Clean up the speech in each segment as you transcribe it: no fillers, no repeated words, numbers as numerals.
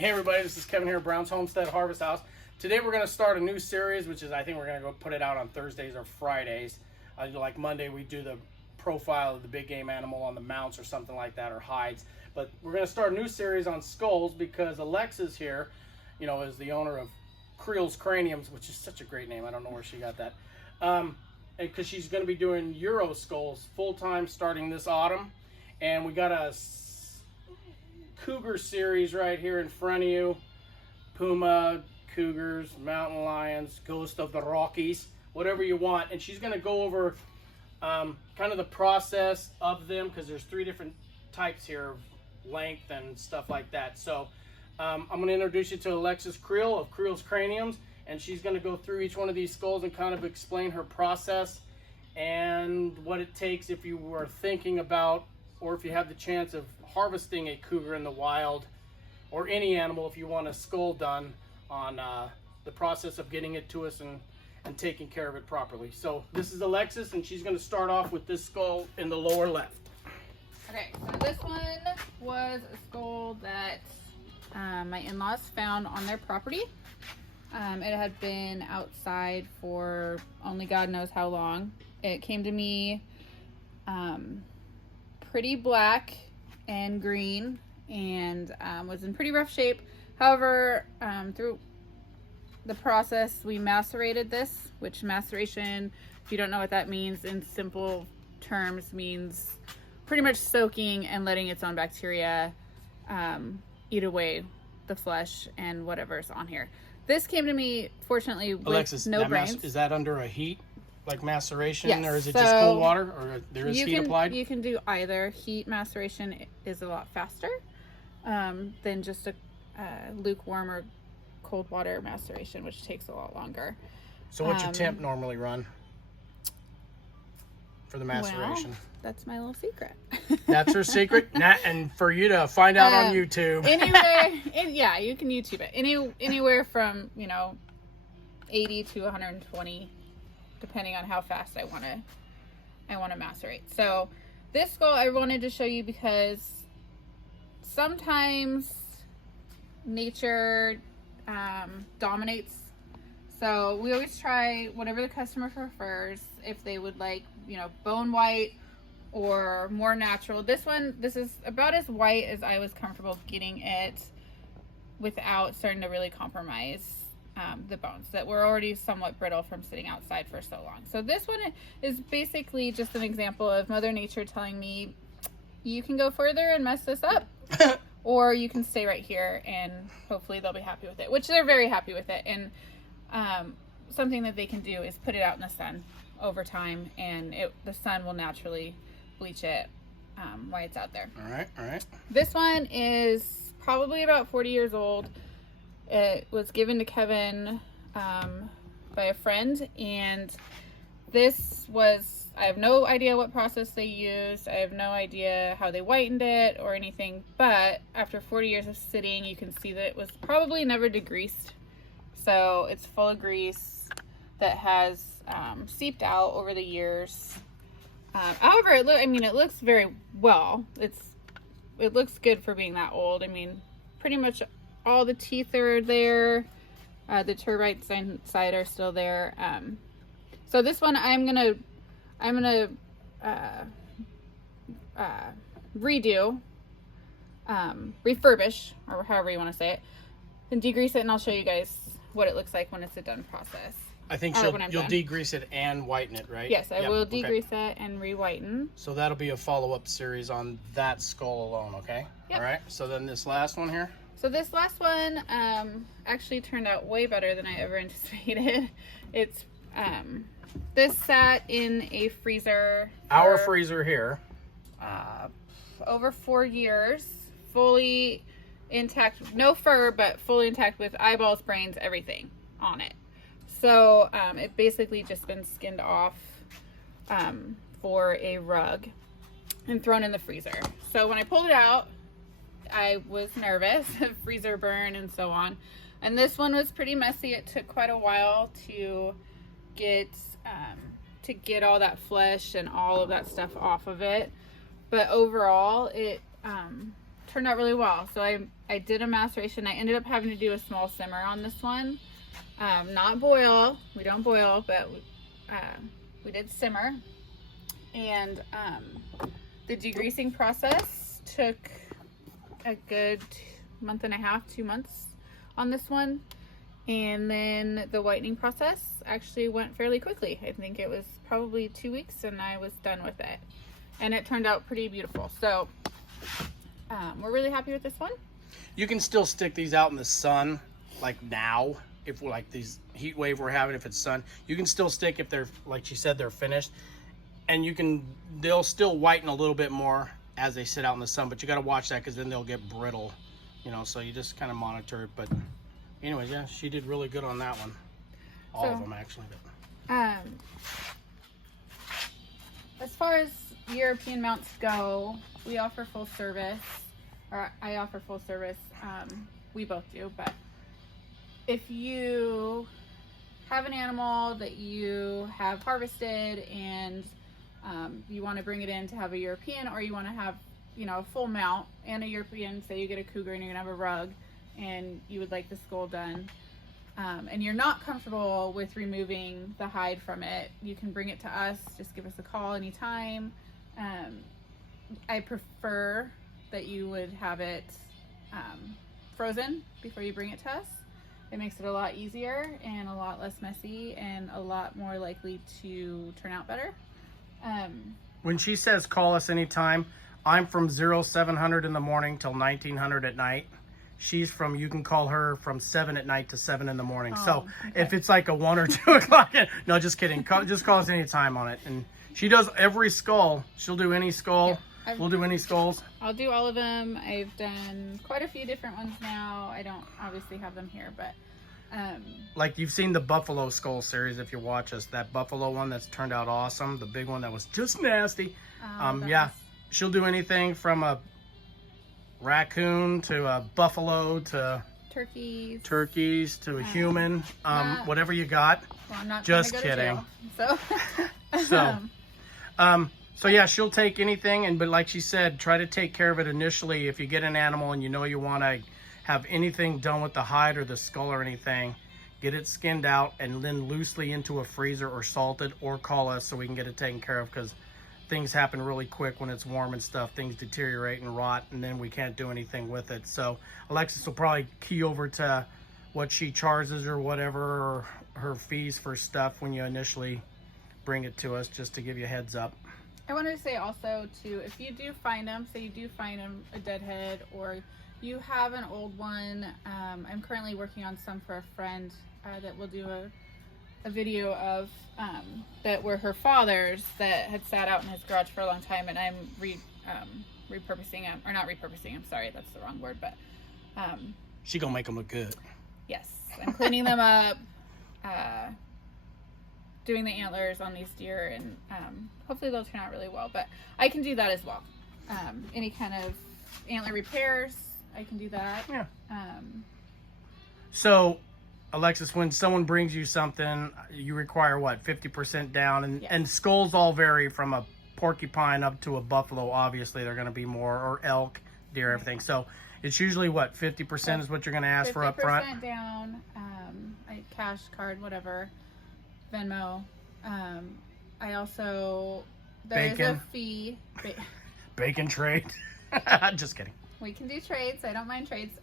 Hey everybody, this is Kevin here at Brown's Homestead Harvest House. Today we're going to start a new series, which is I think we're going to go put it out on Thursdays or Fridays. Like Monday we do the profile of the big game animal on the mounts or something like that, or hides. But we're going to start a new series on skulls because Alexis here, you know, is the owner of Creel's Craniums, which is such a great name. I don't know where she got that. Because she's going to be doing Euro skulls full-time starting this autumn. And we got a cougar series right here in front of you. Puma, cougars, mountain lions, ghost of the Rockies, whatever you want. And she's going to go over kind of the process of them, because there's 3 different types here, length and stuff like that. So I'm going to introduce you to Alexis Creel of Creel's Craniums, and she's going to go through each one of these skulls and kind of explain her process and what it takes if you were thinking about, or if you have the chance of harvesting a cougar in the wild, or any animal, if you want a skull done, on the process of getting it to us and taking care of it properly. So this is Alexis, and she's going to start off with this skull in the lower left. Okay, so this one was a skull that my in-laws found on their property. It had been outside for only God knows how long. It came to me pretty black and green, and was in pretty rough shape. However, through the process, we macerated this, which maceration, if you don't know what that means, in simple terms means pretty much soaking and letting its own bacteria eat away the flesh and whatever's on here. This came to me, fortunately, with Alexis, no brains. Is that under a heat, like maceration, yes. or is it just cold water, or there is heat applied? You can do either. Heat maceration is a lot faster than just a lukewarm or cold water maceration, which takes a lot longer. So what's your temp normally run for the maceration? Well, that's my little secret. That's her secret, and for you to find out on YouTube. Yeah, you can YouTube it. Anywhere from 80 to 120, depending on how fast I want to macerate. So this skull I wanted to show you because sometimes nature dominates. So we always try whatever the customer prefers. If they would like, bone white or more natural. This is about as white as I was comfortable getting it without starting to really compromise the bones that were already somewhat brittle from sitting outside for so long. So this one is basically just an example of Mother Nature telling me, you can go further and mess this up. Or you can stay right here and hopefully they'll be happy with it, which they're very happy with it. And something that they can do is put it out in the sun over time, and the sun will naturally bleach it while it's out there. All right. This one is probably about 40 years old. It was given to Kevin by a friend, and I have no idea what process they used. I have no idea how they whitened it or anything, but after 40 years of sitting, you can see that it was probably never degreased. So it's full of grease that has seeped out over the years. However, it looks very well. It looks good for being that old. I mean, pretty much all the teeth are there. The termites side are still there. So this one I'm gonna redo, refurbish, or however you want to say it, and degrease it, and I'll show you guys what it looks like when it's a done process. I think you'll degrease it and whiten it, right? Yes, I will degrease it and re-whiten. So that'll be a follow-up series on that skull alone, okay? Yep. All right, so then this last one here. So this last one actually turned out way better than I ever anticipated. It's this sat in a freezer. Our freezer here. Over 4 years, fully intact, no fur, but fully intact with eyeballs, brains, everything on it. So it basically just been skinned off for a rug and thrown in the freezer. So when I pulled it out, I was nervous, freezer burn and so on. And this one was pretty messy. It took quite a while to get all that flesh and all of that stuff off of it. But overall, it turned out really well. So I did a maceration. I ended up having to do a small simmer on this one. Not boil. We don't boil, but we did simmer. And the degreasing process took a good month and a half, 2 months on this one. And then the whitening process actually went fairly quickly. I think it was probably 2 weeks and I was done with it. And it turned out pretty beautiful. So we're really happy with this one. You can still stick these out in the sun, like now, if we're like these heat wave we're having, if it's sun, you can still stick if they're, like she said, they're finished. And they'll still whiten a little bit more as they sit out in the sun, but you got to watch that because then they'll get brittle, you know, so you just kind of monitor it. But anyways, yeah, she did really good on that one. All of them, actually. As far as European mounts go, we offer full service, or I offer full service. We both do, but if you have an animal that you have harvested and you want to bring it in to have a European, or you want to have, you know, a full mount and a European, say you get a cougar and you're gonna have a rug and you would like the skull done, and you're not comfortable with removing the hide from it, you can bring it to us. Just give us a call anytime. I prefer that you would have it frozen before you bring it to us. It makes it a lot easier and a lot less messy and a lot more likely to turn out better. When she says call us anytime, I'm from 0700 in the morning till 1900 at night. She's from, you can call her from 7 at night to 7 in the morning. Oh, so okay. if it's like a 1 or 2 o'clock, no, just kidding. Just call us anytime on it. And she does every skull. She'll do any skull. Yeah, we'll do any skulls. I'll do all of them. I've done quite a few different ones now. I don't obviously have them here, but like you've seen the buffalo skull series if you watch us. That buffalo one that's turned out awesome. The big one that was just nasty. Yeah, she'll do anything from a raccoon to a buffalo to turkeys to a human. Whatever you got. Well, I'm not just kidding. Jail, So yeah, she'll take anything, but like she said, try to take care of it initially. If you get an animal and you know you want to have anything done with the hide or the skull or anything, get it skinned out and then loosely into a freezer or salted, or call us so we can get it taken care of, because things happen really quick when it's warm and stuff. Things deteriorate and rot, and then we can't do anything with it. So Alexis will probably key over to what she charges or whatever, or her fees for stuff when you initially bring it to us, just to give you a heads up. I wanted to say also too, if you do find them, say you do find them a dead head, or you have an old one, I'm currently working on some for a friend that will do a video of that were her father's that had sat out in his garage for a long time, and I'm repurposing them, or not repurposing them, sorry, that's the wrong word, but she gonna make them look good. Yes, I'm cleaning them up, doing the antlers on these deer, and hopefully they'll turn out really well. But I can do that as well. Any kind of antler repairs, I can do that. Yeah. So Alexis, when someone brings you something, you require what, 50% down, and, yes. And skulls all vary from a porcupine up to a buffalo. Obviously they're going to be more, or elk, deer, everything. So it's usually what, 50% is what you're going to ask for up front? 50% down, cash, card, whatever, Venmo. I also, there is a fee. Bacon trade. Just kidding. We can do trades. I don't mind trades.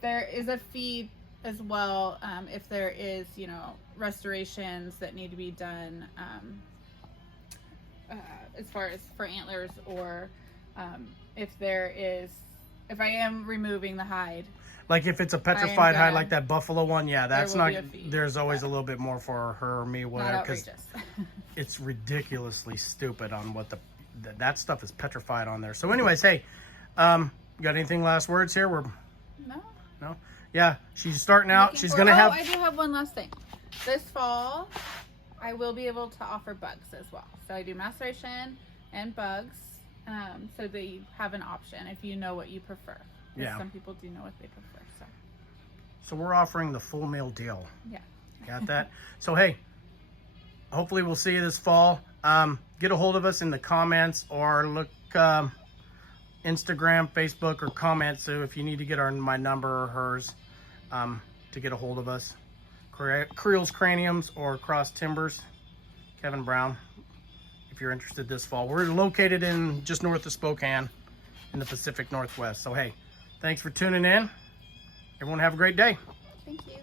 There is a fee as well if there is, you know, restorations that need to be done as far as for antlers, or if I am removing the hide. Like if it's a petrified hide like that buffalo one, yeah, that's not, there's always a little bit more for her or me, whatever, because it's ridiculously stupid on what that stuff is petrified on there. So anyways, hey, got anything last words here? No? Yeah, she's starting out. She's going to have... I do have one last thing. This fall, I will be able to offer bugs as well. So I do maceration and bugs, so that you have an option if you know what you prefer. Yeah. Some people do know what they prefer. So we're offering the full meal deal. Yeah. Got that? So hey, hopefully we'll see you this fall. Get a hold of us in the comments, or look, look us up on Facebook, or whatever. We'll see you this fall. Have a good day. Instagram, Facebook, or comment. So if you need to get my number or hers to get a hold of us. Creel's Craniums or Cross Timbers, Kevin Brown, if you're interested this fall. We're located in just north of Spokane in the Pacific Northwest. So hey, thanks for tuning in. Everyone have a great day. Thank you.